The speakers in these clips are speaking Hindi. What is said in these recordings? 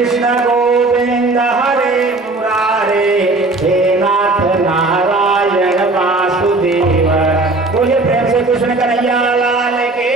कृष्ण गोविंद हरे मुरारे, हे नाथ नारायण वासुदेव। बोलिए प्रेम से कृष्ण कन्हैया लाल के।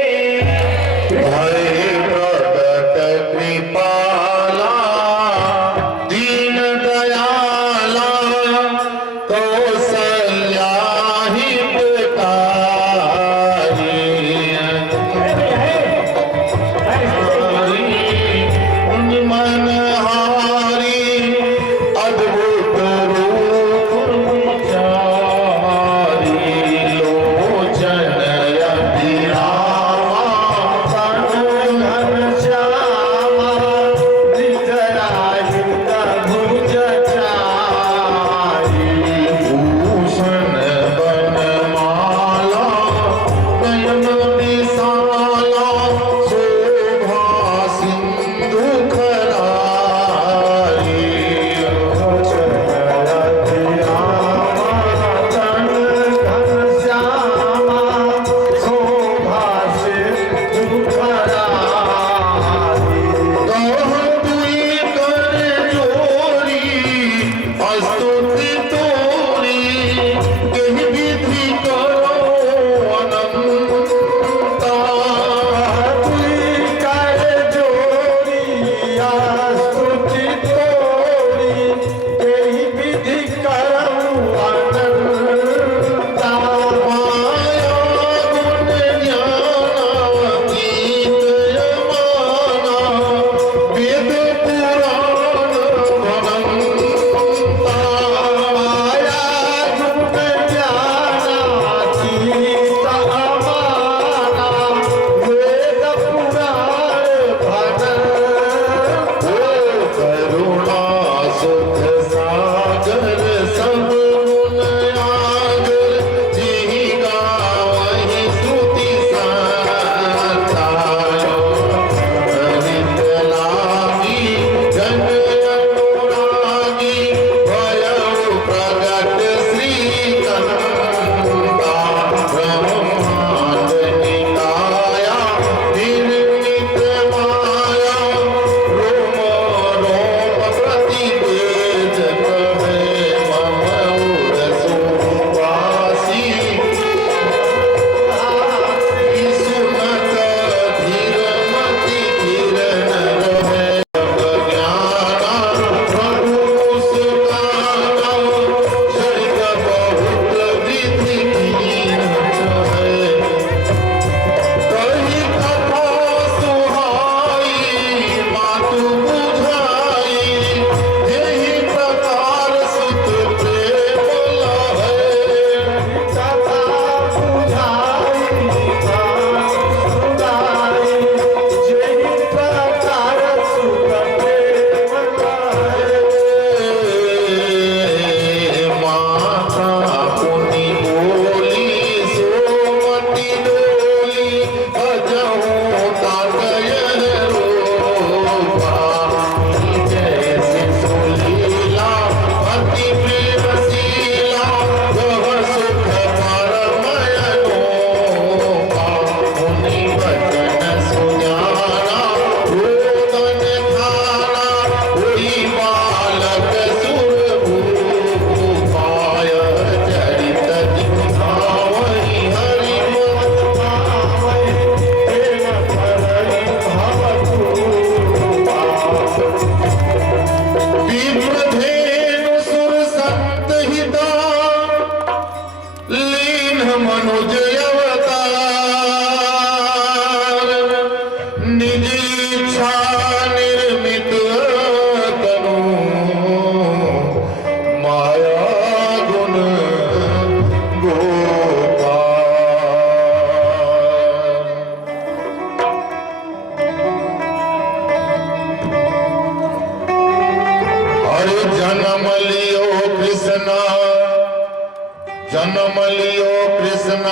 जन्म लियो कृष्ण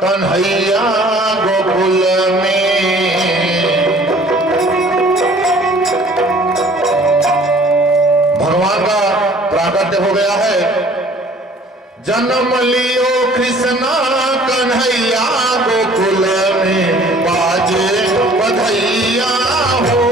कन्हैया गोकुल में। भगवान का प्राकट्य हो गया है। जन्म लियो कृष्ण कन्हैया गोकुल में, बाजे बधैया हो।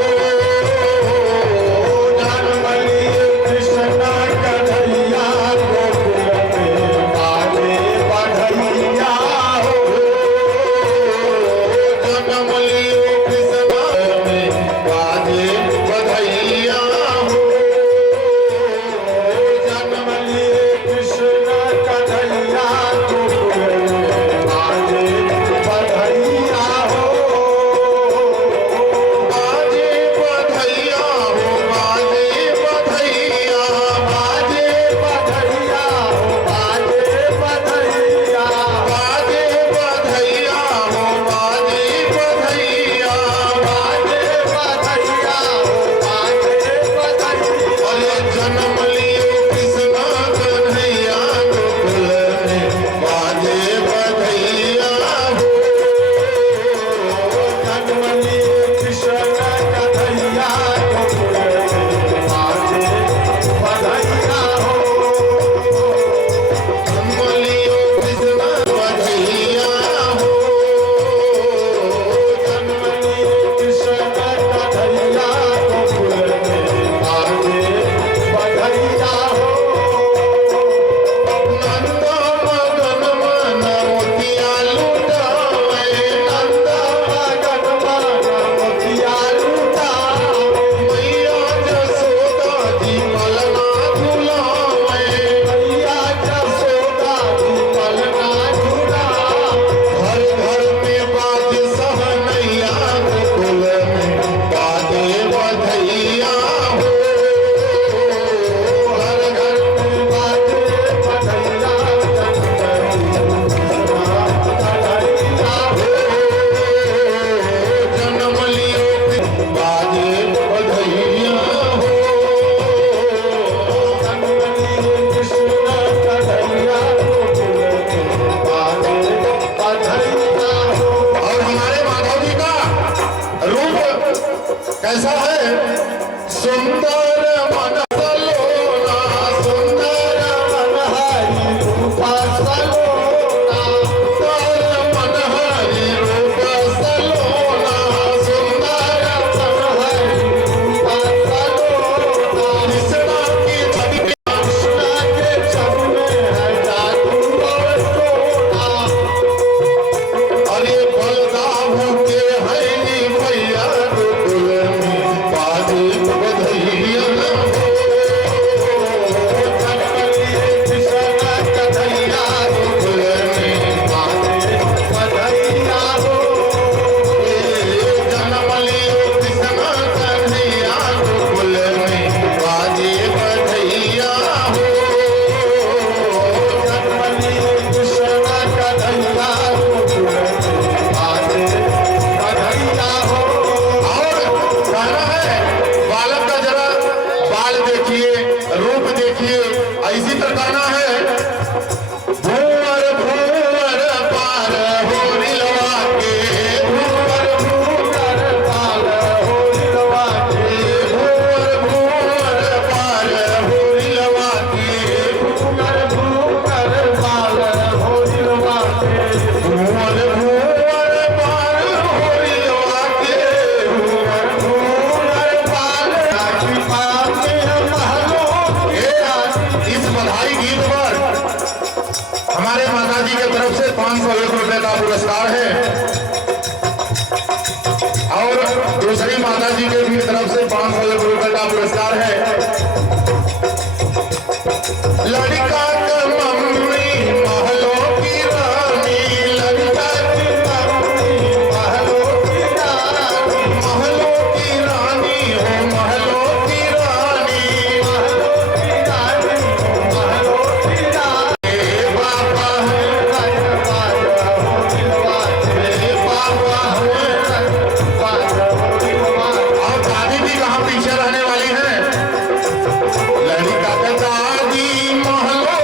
कैसा है? सुंदर मन सलोना, सुंदर मन हरि रूप सलोना, सुंदर मन हरि रूप सलोना, सुंदर मन हरि रूप सलोना। कृष्णा की छवि में, कृष्णा के छवि में है जादू और सोना। अरे बलदाम के है नी भैया गोकुल में, बाजे बधैया हो। जन्मलिए कृष्ण कन्हैया गोकुल में, बाजे बधैया हो। जन्मलिए कृष्ण कन्हैया गोकुल में, बाजे बधैया हो। जन्मलिए कृष्ण कन्हैया गोकुल में, बाजे बधैया हो। और गाना है, बालक का जरा बाल देखिए, रूप देखिए, ऐसी तरह गाना है। भूवर भूवर पार हो नीलवा के, भूवर भूवर पार हो नीलवा के, भूवर भूवर पार हो नीलवा के, भूवर भूवर पार हो नीलवा के, भूवर भूवर पार हो नीलवा के, भूवर भूवर पार। राखी पाते महलों के रानी। इस बधाई गीत पर हमारे माता जी की तरफ से 501 रुपए का पुरस्कार है और दूसरी माता जी के भी तरफ से 501 रुपए का पुरस्कार है। लड़का का मम्मी महलों की रानी, लड़का की मम्मी महलों की रानी, महलों की रानी हो, महलों की रानी, महलों की रानी हो, महलों की रानी। बाबा है रंगबाज हो दिलवा के, बाबा है रंगबाज हो दिलवा। और दादी भी कहाँ पीछे रहने वाली है। लड़का का दादी महलों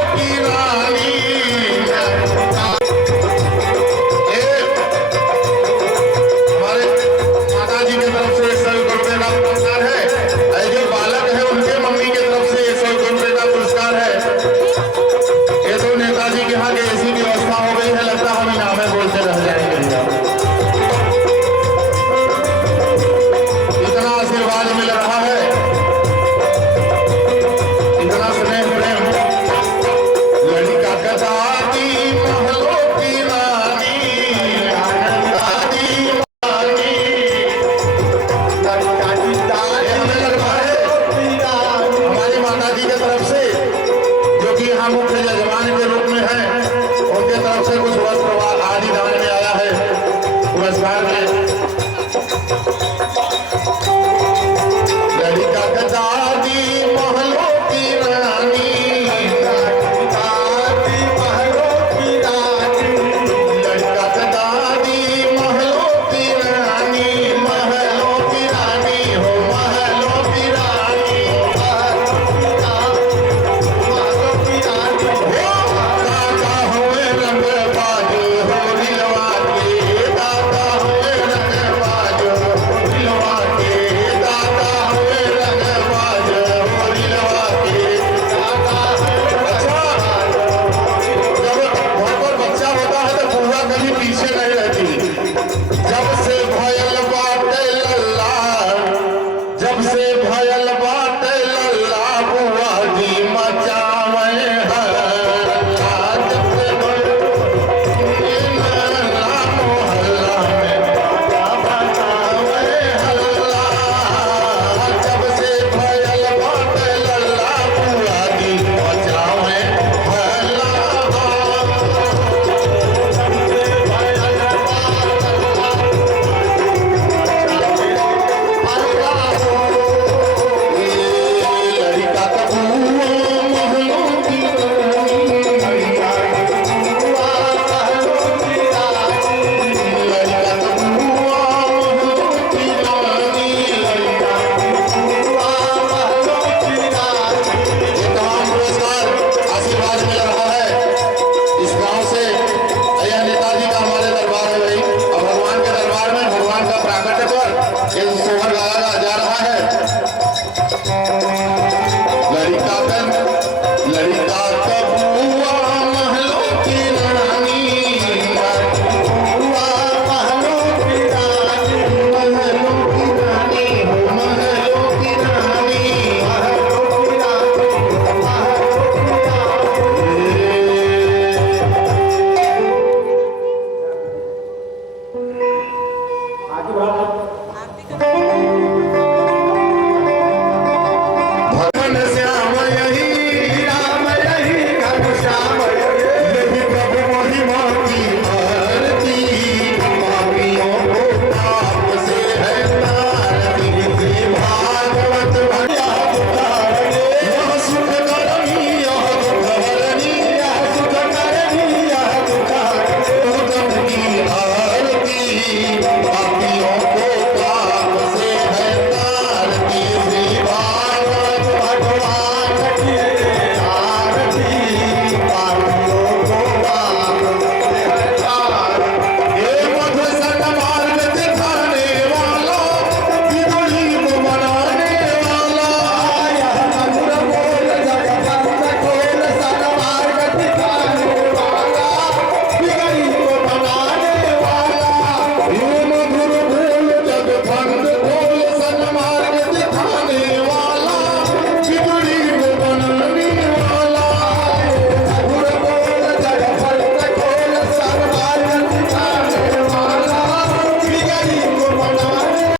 है